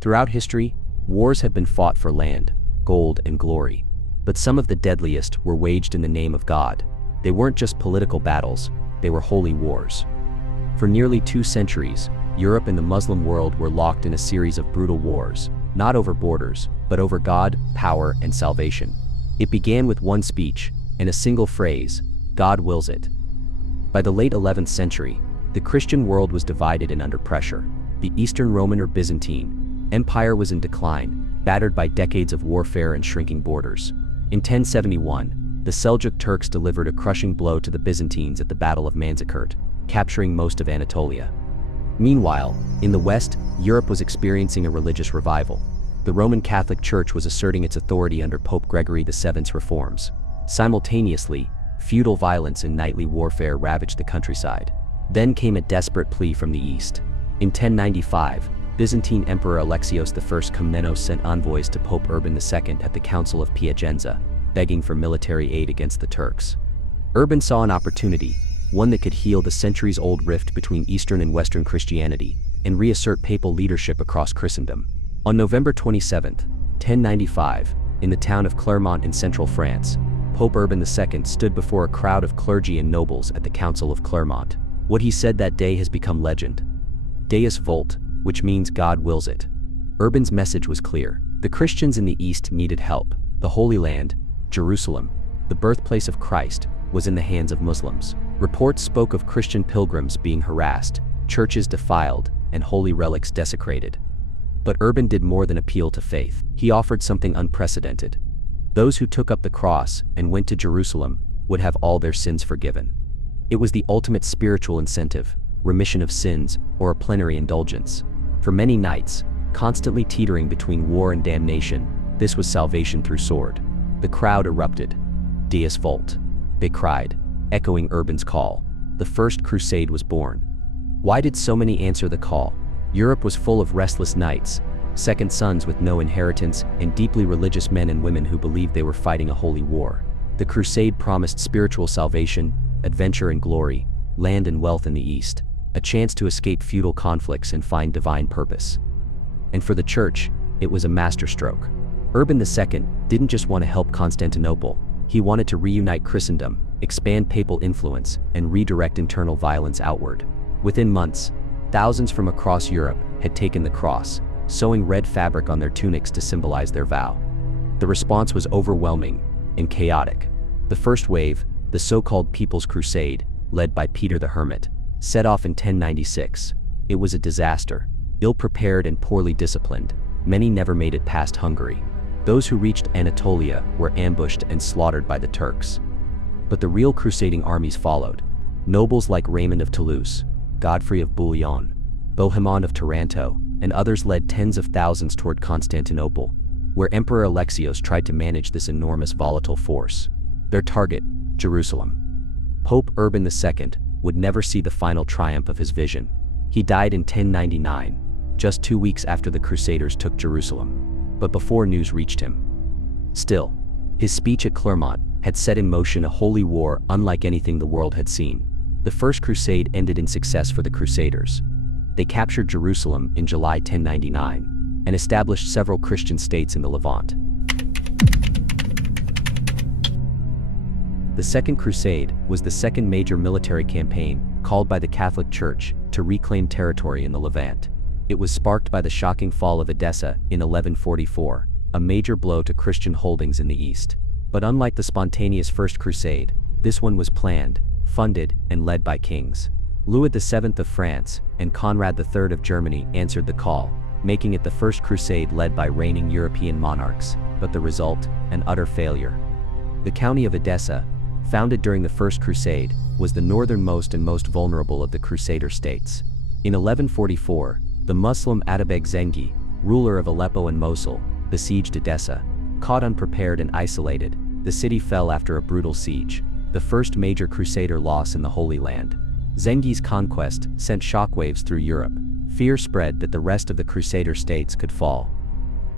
Throughout history, wars have been fought for land, gold, and glory. But some of the deadliest were waged in the name of God. They weren't just political battles, they were holy wars. For nearly 2 centuries, Europe and the Muslim world were locked in a series of brutal wars, not over borders, but over God, power, and salvation. It began with one speech, and a single phrase: God wills it. By the late 11th century, the Christian world was divided and under pressure. The Eastern Roman or Byzantine Empire was in decline, battered by decades of warfare and shrinking borders. In 1071, the Seljuk Turks delivered a crushing blow to the Byzantines at the Battle of Manzikert, capturing most of Anatolia. Meanwhile, in the West, Europe was experiencing a religious revival. The Roman Catholic Church was asserting its authority under Pope Gregory VII's reforms. Simultaneously, feudal violence and nightly warfare ravaged the countryside. Then came a desperate plea from the East. In 1095, Byzantine Emperor Alexios I Komnenos sent envoys to Pope Urban II at the Council of Piacenza, begging for military aid against the Turks. Urban saw an opportunity, one that could heal the centuries-old rift between Eastern and Western Christianity, and reassert papal leadership across Christendom. On November 27, 1095, in the town of Clermont in central France, Pope Urban II stood before a crowd of clergy and nobles at the Council of Clermont. What he said that day has become legend. Deus vult, which means God wills it. Urban's message was clear. The Christians in the East needed help. The Holy Land, Jerusalem, the birthplace of Christ, was in the hands of Muslims. Reports spoke of Christian pilgrims being harassed, churches defiled, and holy relics desecrated. But Urban did more than appeal to faith. He offered something unprecedented. Those who took up the cross and went to Jerusalem would have all their sins forgiven. It was the ultimate spiritual incentive, remission of sins, or a plenary indulgence. For many nights, constantly teetering between war and damnation, this was salvation through sword. The crowd erupted. Deus vult, they cried, echoing Urban's call. The First Crusade was born. Why did so many answer the call? Europe was full of restless knights, second sons with no inheritance, and deeply religious men and women who believed they were fighting a holy war. The crusade promised spiritual salvation, adventure and glory, land and wealth in the East, a chance to escape feudal conflicts and find divine purpose. And for the Church, it was a masterstroke. Urban II didn't just want to help Constantinople, he wanted to reunite Christendom, expand papal influence, and redirect internal violence outward. Within months, thousands from across Europe had taken the cross, sewing red fabric on their tunics to symbolize their vow. The response was overwhelming and chaotic. The first wave, the so-called People's Crusade, led by Peter the Hermit, set off in 1096. It was a disaster. Ill-prepared and poorly disciplined, many never made it past Hungary. Those who reached Anatolia were ambushed and slaughtered by the Turks. But the real crusading armies followed. Nobles like Raymond of Toulouse, Godfrey of Bouillon, Bohemond of Taranto, and others led tens of thousands toward Constantinople, where Emperor Alexios tried to manage this enormous volatile force. Their target, Jerusalem. Pope Urban II would never see the final triumph of his vision. He died in 1099, just 2 weeks after the Crusaders took Jerusalem, but before news reached him. Still, his speech at Clermont had set in motion a holy war unlike anything the world had seen. The First Crusade ended in success for the Crusaders. They captured Jerusalem in July 1099 and established several Christian states in the Levant. The Second Crusade was the second major military campaign called by the Catholic Church to reclaim territory in the Levant. It was sparked by the shocking fall of Edessa in 1144, a major blow to Christian holdings in the East. But unlike the spontaneous First Crusade, this one was planned, funded, and led by kings. Louis VII of France and Conrad III of Germany answered the call, making it the First Crusade led by reigning European monarchs, but the result, an utter failure. The county of Edessa, founded during the First Crusade, was the northernmost and most vulnerable of the Crusader states. In 1144, the Muslim Atabeg Zengi, ruler of Aleppo and Mosul, besieged Edessa. Caught unprepared and isolated, the city fell after a brutal siege, the first major Crusader loss in the Holy Land. Zengi's conquest sent shockwaves through Europe. Fear spread that the rest of the Crusader states could fall.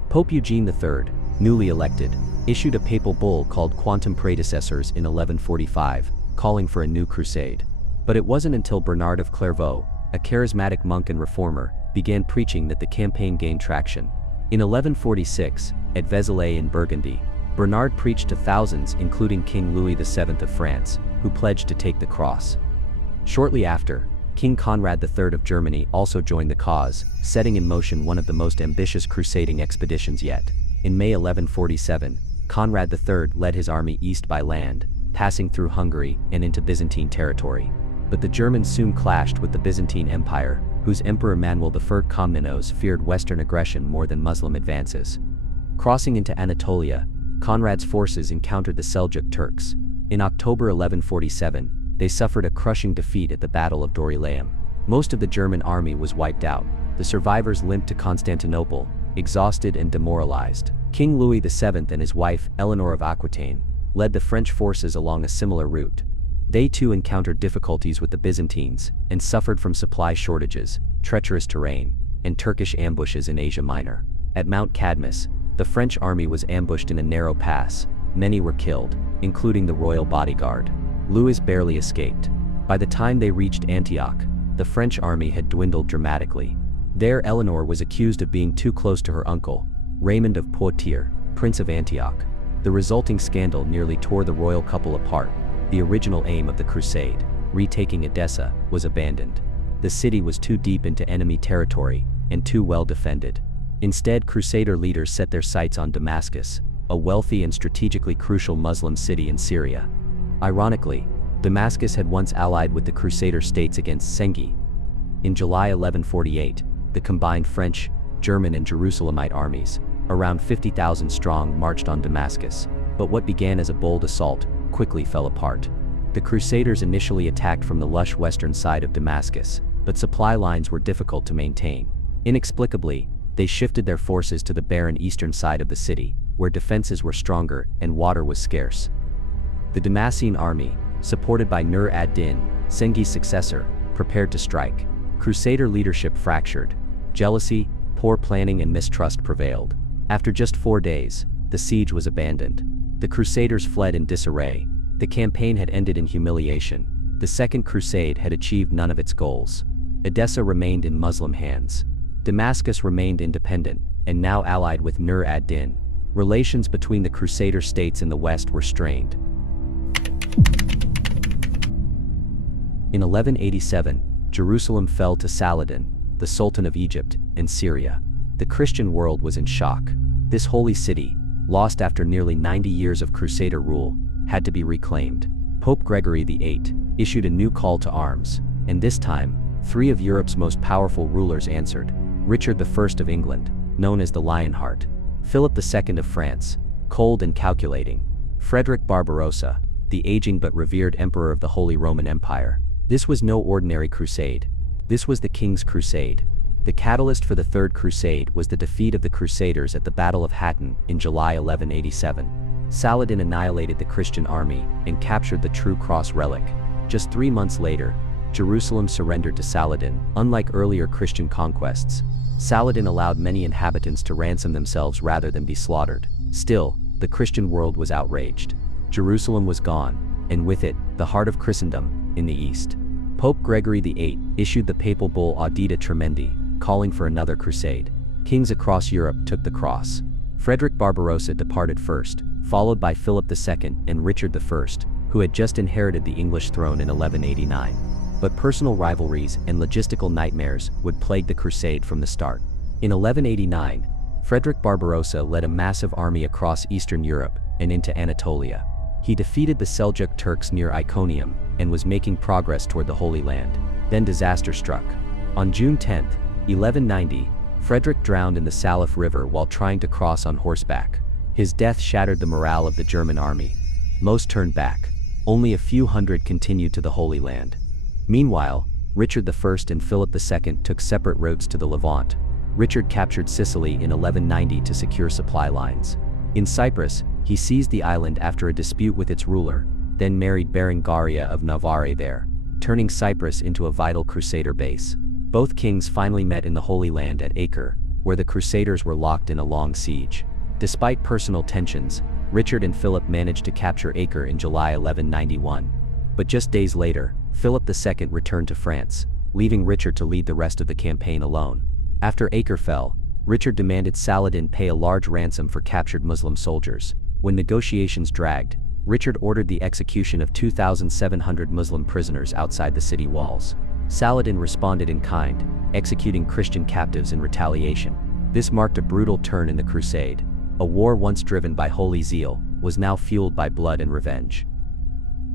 Pope Eugene III, newly elected, issued a papal bull called Quantum Predecessors in 1145, calling for a new crusade. But it wasn't until Bernard of Clairvaux, a charismatic monk and reformer, began preaching that the campaign gained traction. In 1146, at Vézelay in Burgundy, Bernard preached to thousands, including King Louis VII of France, who pledged to take the cross. Shortly after, King Conrad III of Germany also joined the cause, setting in motion one of the most ambitious crusading expeditions yet. In May 1147, Conrad III led his army east by land, passing through Hungary and into Byzantine territory. But the Germans soon clashed with the Byzantine Empire, whose Emperor Manuel I Komnenos feared Western aggression more than Muslim advances. Crossing into Anatolia, Conrad's forces encountered the Seljuk Turks. In October 1147, they suffered a crushing defeat at the Battle of Dorylaeum. Most of the German army was wiped out. The survivors limped to Constantinople, exhausted and demoralized. King Louis VII and his wife, Eleanor of Aquitaine, led the French forces along a similar route. They too encountered difficulties with the Byzantines, and suffered from supply shortages, treacherous terrain, and Turkish ambushes in Asia Minor. At Mount Cadmus, the French army was ambushed in a narrow pass. Many were killed, including the royal bodyguard. Louis barely escaped. By the time they reached Antioch, the French army had dwindled dramatically. There Eleanor was accused of being too close to her uncle, Raymond of Poitiers, Prince of Antioch. The resulting scandal nearly tore the royal couple apart. The original aim of the crusade, retaking Edessa, was abandoned. The city was too deep into enemy territory, and too well defended. Instead, Crusader leaders set their sights on Damascus, a wealthy and strategically crucial Muslim city in Syria. Ironically, Damascus had once allied with the Crusader states against Sengi. In July 1148, the combined French, German and Jerusalemite armies, around 50,000 strong, marched on Damascus. But what began as a bold assault quickly fell apart. The Crusaders initially attacked from the lush western side of Damascus, but supply lines were difficult to maintain. Inexplicably, they shifted their forces to the barren eastern side of the city, where defenses were stronger and water was scarce. The Damascene army, supported by Nur ad-Din, Sengi's successor, prepared to strike. Crusader leadership fractured. Jealousy, poor planning and mistrust prevailed. After just 4 days, the siege was abandoned. The Crusaders fled in disarray. The campaign had ended in humiliation. The Second Crusade had achieved none of its goals. Edessa remained in Muslim hands. Damascus remained independent, and now allied with Nur ad-Din. Relations between the Crusader states in the west were strained. In 1187, Jerusalem fell to Saladin, the Sultan of Egypt and Syria. The Christian world was in shock. This holy city, lost after nearly 90 years of Crusader rule, had to be reclaimed. Pope Gregory VIII issued a new call to arms, and this time, 3 of Europe's most powerful rulers answered. Richard I of England, known as the Lionheart; Philip II of France, cold and calculating; Frederick Barbarossa, the aging but revered emperor of the Holy Roman Empire. This was no ordinary crusade. This was the King's Crusade. The catalyst for the Third Crusade was the defeat of the Crusaders at the Battle of Hattin in July 1187. Saladin annihilated the Christian army and captured the True Cross relic. Just 3 months later, Jerusalem surrendered to Saladin. Unlike earlier Christian conquests, Saladin allowed many inhabitants to ransom themselves rather than be slaughtered. Still, the Christian world was outraged. Jerusalem was gone, and with it, the heart of Christendom, in the east. Pope Gregory VIII issued the papal bull Audita Tremendi, calling for another crusade. Kings across Europe took the cross. Frederick Barbarossa departed first, followed by Philip II and Richard I, who had just inherited the English throne in 1189. But personal rivalries and logistical nightmares would plague the crusade from the start. In 1189, Frederick Barbarossa led a massive army across Eastern Europe and into Anatolia. He defeated the Seljuk Turks near Iconium and was making progress toward the Holy Land. Then disaster struck. On June 10, 1190, Frederick drowned in the Salif River while trying to cross on horseback. His death shattered the morale of the German army. Most turned back. Only a few hundred continued to the Holy Land. Meanwhile, Richard I and Philip II took separate routes to the Levant. Richard captured Sicily in 1190 to secure supply lines. In Cyprus, he seized the island after a dispute with its ruler, then married Berengaria of Navarre there, turning Cyprus into a vital Crusader base. Both kings finally met in the Holy Land at Acre, where the Crusaders were locked in a long siege. Despite personal tensions, Richard and Philip managed to capture Acre in July 1191. But just days later, Philip II returned to France, leaving Richard to lead the rest of the campaign alone. After Acre fell, Richard demanded Saladin pay a large ransom for captured Muslim soldiers. When negotiations dragged, Richard ordered the execution of 2,700 Muslim prisoners outside the city walls. Saladin responded in kind, executing Christian captives in retaliation. This marked a brutal turn in the Crusade. A war once driven by holy zeal was now fueled by blood and revenge.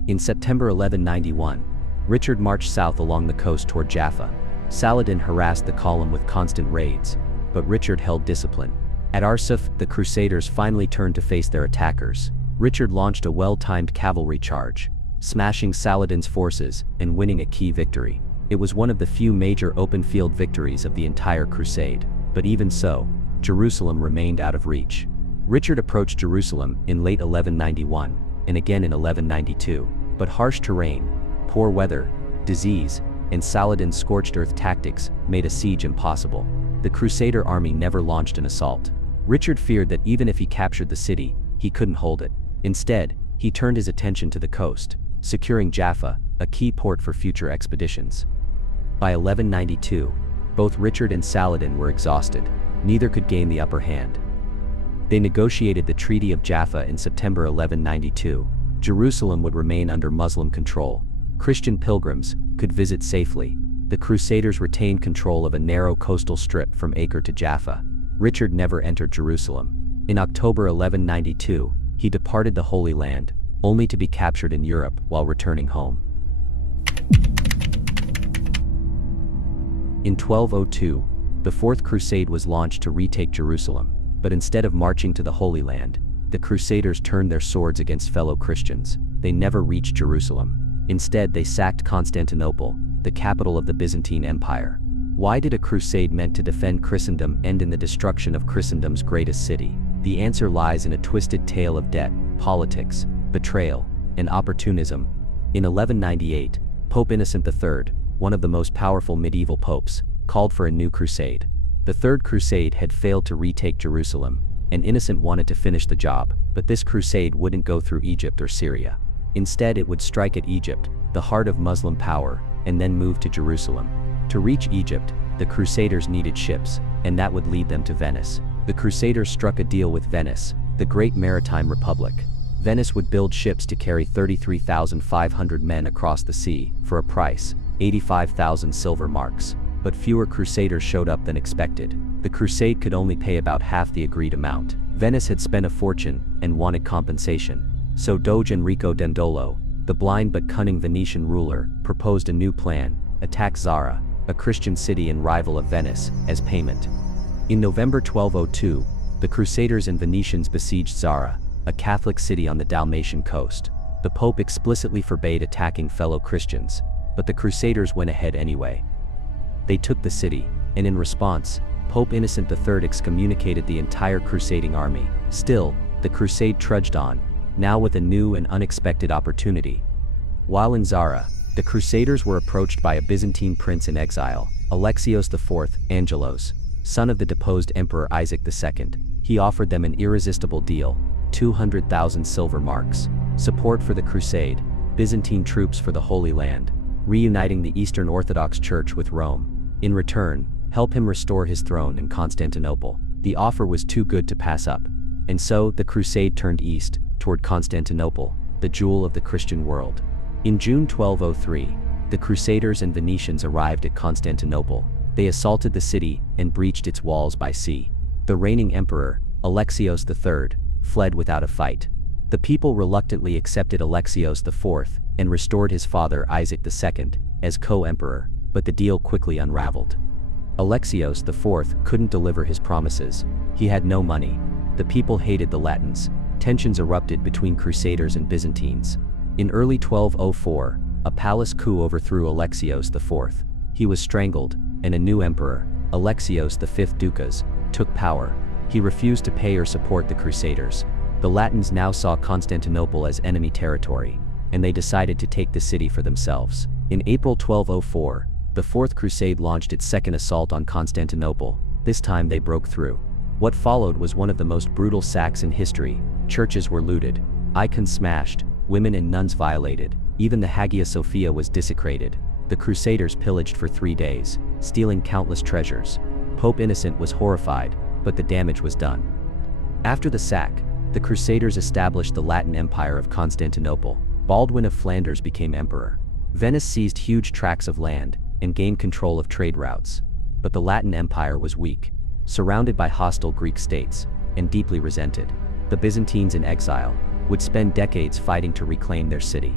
In September 1191, Richard marched south along the coast toward Jaffa. Saladin harassed the column with constant raids, but Richard held discipline. At Arsuf, the Crusaders finally turned to face their attackers. Richard launched a well-timed cavalry charge, smashing Saladin's forces and winning a key victory. It was one of the few major open-field victories of the entire crusade, but even so, Jerusalem remained out of reach. Richard approached Jerusalem in late 1191, and again in 1192, but harsh terrain, poor weather, disease, and Saladin's scorched earth tactics made a siege impossible. The Crusader army never launched an assault. Richard feared that even if he captured the city, he couldn't hold it. Instead, he turned his attention to the coast, securing Jaffa, a key port for future expeditions. By 1192, both Richard and Saladin were exhausted. Neither could gain the upper hand. They negotiated the Treaty of Jaffa in September 1192. Jerusalem would remain under Muslim control. Christian pilgrims could visit safely. The Crusaders retained control of a narrow coastal strip from Acre to Jaffa. Richard never entered Jerusalem. In October 1192, he departed the Holy Land, only to be captured in Europe while returning home. In 1202, the Fourth Crusade was launched to retake Jerusalem, but instead of marching to the Holy Land, the Crusaders turned their swords against fellow Christians. They never reached Jerusalem. Instead, they sacked Constantinople, the capital of the Byzantine Empire. Why did a crusade meant to defend Christendom end in the destruction of Christendom's greatest city? The answer lies in a twisted tale of debt, politics, betrayal, and opportunism. In 1198, Pope Innocent III, one of the most powerful medieval popes, called for a new crusade. The Third Crusade had failed to retake Jerusalem, and Innocent wanted to finish the job, but this crusade wouldn't go through Egypt or Syria. Instead, it would strike at Egypt, the heart of Muslim power, and then move to Jerusalem. To reach Egypt, the Crusaders needed ships, and that would lead them to Venice. The Crusaders struck a deal with Venice, the great maritime republic. Venice would build ships to carry 33,500 men across the sea, for a price, 85,000 silver marks. But fewer Crusaders showed up than expected. The crusade could only pay about half the agreed amount. Venice had spent a fortune and wanted compensation. So Doge Enrico Dandolo, the blind but cunning Venetian ruler, proposed a new plan: attack Zara, a Christian city and rival of Venice, as payment. In November 1202, the Crusaders and Venetians besieged Zara, a Catholic city on the Dalmatian coast. The Pope explicitly forbade attacking fellow Christians, but the Crusaders went ahead anyway. They took the city, and in response, Pope Innocent III excommunicated the entire crusading army. Still, the crusade trudged on, now with a new and unexpected opportunity. While in Zara, the Crusaders were approached by a Byzantine prince in exile, Alexios IV, Angelos, son of the deposed Emperor Isaac II. He offered them an irresistible deal: 200,000 silver marks, support for the crusade, Byzantine troops for the Holy Land, reuniting the Eastern Orthodox Church with Rome. In return, help him restore his throne in Constantinople. The offer was too good to pass up. And so, the crusade turned east, toward Constantinople, the jewel of the Christian world. In June 1203, the Crusaders and Venetians arrived at Constantinople. They assaulted the city and breached its walls by sea. The reigning emperor, Alexios III, fled without a fight. The people reluctantly accepted Alexios IV and restored his father Isaac II as co-emperor, but the deal quickly unraveled. Alexios IV couldn't deliver his promises. He had no money. The people hated the Latins. Tensions erupted between Crusaders and Byzantines. In early 1204, a palace coup overthrew Alexios IV. He was strangled, and a new emperor, Alexios V Ducas, took power. He refused to pay or support the Crusaders. The Latins now saw Constantinople as enemy territory, and they decided to take the city for themselves. In April 1204, the Fourth Crusade launched its second assault on Constantinople. This time they broke through. What followed was one of the most brutal sacks in history. Churches were looted, icons smashed, women and nuns violated, even the Hagia Sophia was desecrated. The Crusaders pillaged for 3 days, stealing countless treasures. Pope Pope Innocent was horrified, but the damage was done. After the sack, the Crusaders established the Latin Empire of Constantinople. Baldwin of Flanders became emperor. Venice seized huge tracts of land and gained control of trade routes. But the Latin Empire was weak, surrounded by hostile Greek states, and deeply resented. The Byzantines in exile would spend decades fighting to reclaim their city.